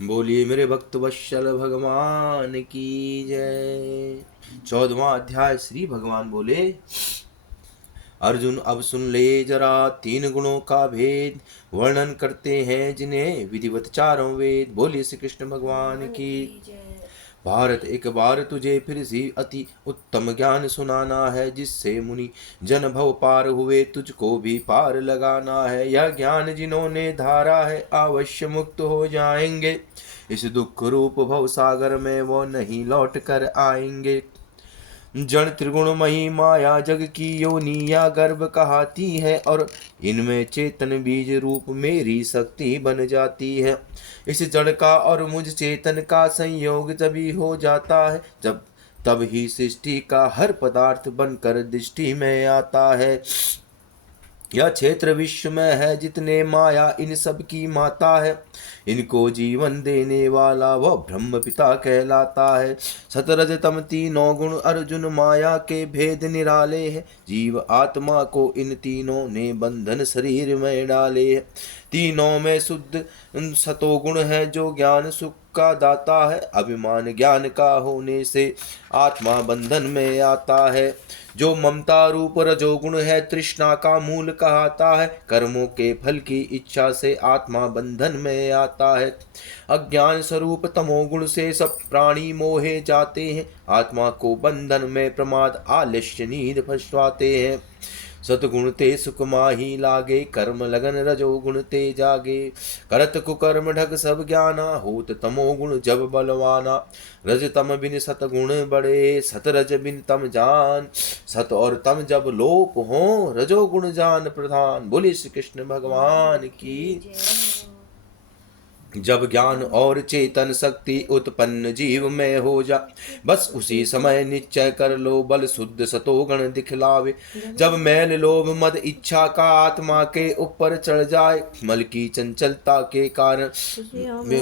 बोलिए मेरे भक्त वत्सल भगवान की जय। 14वां अध्याय। श्री भगवान बोले, अर्जुन अब सुन ले जरा, तीन गुणों का भेद वर्णन करते हैं जिन्हें विधिवत चारों वेद। बोलिए श्री कृष्ण भगवान की। भारत एक बार तुझे फिर से अति उत्तम ज्ञान सुनाना है, जिससे मुनि जन भव पार हुए तुझको भी पार लगाना है। यह ज्ञान जिन्होंने धारा है अवश्य मुक्त हो जाएंगे, इस दुख रूप भव सागर में वो नहीं लौट कर आएंगे। जड़ त्रिगुणमयी माया जग की योनिया गर्भ कहाती है, और इनमें चेतन बीज रूप मेरी शक्ति बन जाती है। इस जड़ का और मुझ चेतन का संयोग तभी हो जाता है जब तब ही सृष्टि का हर पदार्थ बनकर दृष्टि में आता है। यह क्षेत्र विश्व में है जितने माया इन सब की माता है, इनको जीवन देने वाला वह ब्रह्म पिता कहलाता है। सतरज तम तीनों गुण अर्जुन माया के भेद निराले हैं, जीव आत्मा को इन तीनों ने बंधन शरीर में डाले हैं। तीनों में शुद्ध सतोगुण है जो ज्ञान सुख का दाता है, अभिमान ज्ञान का होने से आत्मा बंधन में आता है। जो ममता रूप रजोगुण है तृष्णा का मूल कहता है, कर्मों के फल की इच्छा से आत्मा बंधन में आता है। अज्ञान स्वरूप तमोगुण से सब प्राणी मोहे जाते हैं, आत्मा को बंधन में प्रमाद आलस्य नींद फंसवाते हैं। सतगुण ते सुख माही लागे, कर्म लगन रजोगुण ते जागे। करत कुकर्म ढग सब ज्ञाना, होत तमोगुण जब बलवाना। रज तम बिन सतगुण बड़े, सत रज बिन तम जान। सत और तम जब लोप हो, रजोगुण जान प्रधान। बोले श्री कृष्ण भगवान की। जब ज्ञान और चेतन शक्ति उत्पन्न जीव में हो जा, बस उसी समय निश्चय कर लो बल शुद्ध सतोगुण दिखलावे। जब मैल लोभ मद इच्छा का आत्मा के ऊपर चढ़ जाए, मल की चंचलता के कारण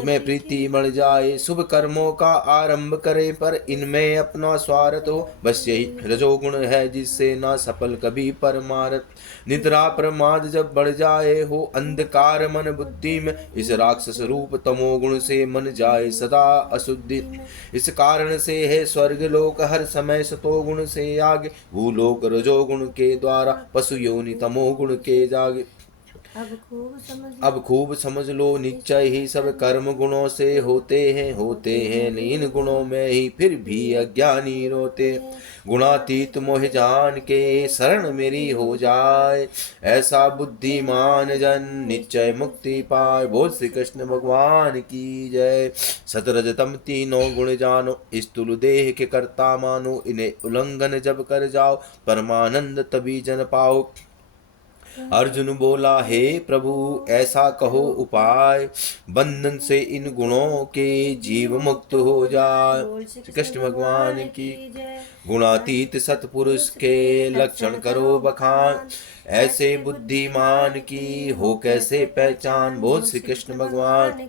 में प्रीति बढ़ जाए। शुभ कर्मों का आरंभ करे पर इनमें अपना स्वार्थ हो, बस यही रजोगुण है जिससे ना सफल कभी परमार्थ। निद्रा प्रमाद जब बढ़ जाए हो अंधकार मन बुद्धि में, इस राक्षस रूप तमोगुण से मन जाए सदा अशुद्धि। इस कारण से है स्वर्ग लोक हर समय सतोगुण से आगे, भूलोक रजोगुण के द्वारा पशु योनि तमोगुण के जागे। अब खूब समझ लो निश्चय ही सब कर्म गुणों से होते हैं लीन गुणों में ही फिर भी अज्ञानी रोते। गुणातीत मोह जान के शरण मेरी हो जाए, ऐसा बुद्धिमान जन निश्चय मुक्ति पाए। बोल श्री कृष्ण भगवान की जय। सतरज तम तीनों गुण जानो, स्थूल देह के कर्ता मानो। इन्हें उल्लंघन जब कर जाओ, परमानंद तभी जन पाओ। अर्जुन बोला, हे प्रभु ऐसा कहो उपाय, बंधन से इन गुणों के जीव मुक्त हो जाए। श्री कृष्ण भगवान की। गुणातीत सतपुरुष के लक्षण करो बखान, ऐसे बुद्धिमान की हो कैसे पहचान। बोल श्री कृष्ण भगवान।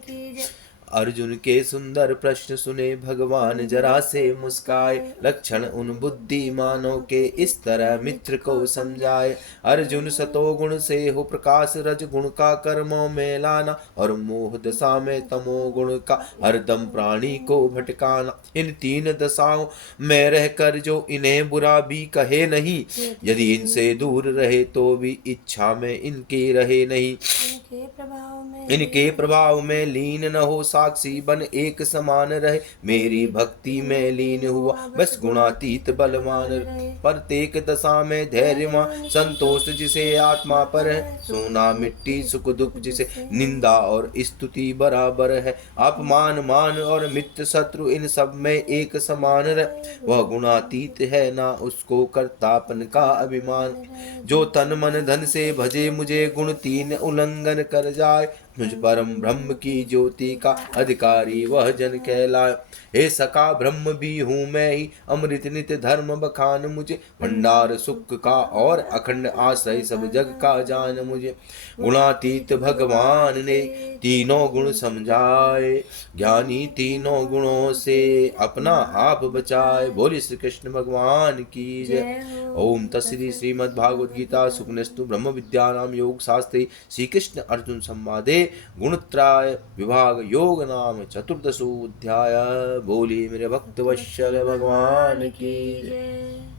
अर्जुन के सुंदर प्रश्न सुने भगवान जरा से मुस्काए, लक्षण उन बुद्धिमानों के इस तरह मित्र को समझाए। अर्जुन सतोगुण से हो प्रकाश, रज गुण का कर्मों में लाना, और मोह दशा में तमोगुण का हरदम प्राणी को भटकाना। इन तीन दशाओं में रहकर जो इन्हें बुरा भी कहे नहीं, यदि इनसे दूर रहे तो भी इच्छा में इनके रहे नहीं। इनके प्रभाव में लीन न हो, साक्षी बन एक समान रहे। मेरी भक्ति में लीन हुआ बस गुणातीत बलवान। प्रत्येक दशा में धैर्यवान संतोष जिसे आत्मा पर है, सोना मिट्टी सुख दुख जिसे निंदा और स्तुति बराबर है। अपमान मान और मित्र शत्रु इन सब में एक समान रहे, वह गुणातीत है ना उसको कर्तापन का अभिमान। जो तन मन धन से भजे मुझे, गुण तीन उल्लंघन कर जाए, मुझ परम ब्रह्म की ज्योति का अधिकारी वह जन कहलाए। हे सखा ब्रह्म भी हूँ मैं ही, अमृत नित्य धर्म बखान मुझे। भंडार सुख का और अखंड आश्रय सब जग का जान मुझे। गुणातीत भगवान ने तीनों गुण समझाए, ज्ञानी तीनों गुणों से अपना आप बचाए। बोली श्री कृष्ण भगवान की जय। ओम तस्श्री श्रीमद्भागवत गीता सुकनस्तु ब्रह्म विद्यानाम योग शास्त्रे श्री कृष्ण अर्जुन संवादे गुणत्राय विभाग योग नाम चतुर्दशोऽध्याय। बोली मेरे भक्त वत्सल भगवान की जय।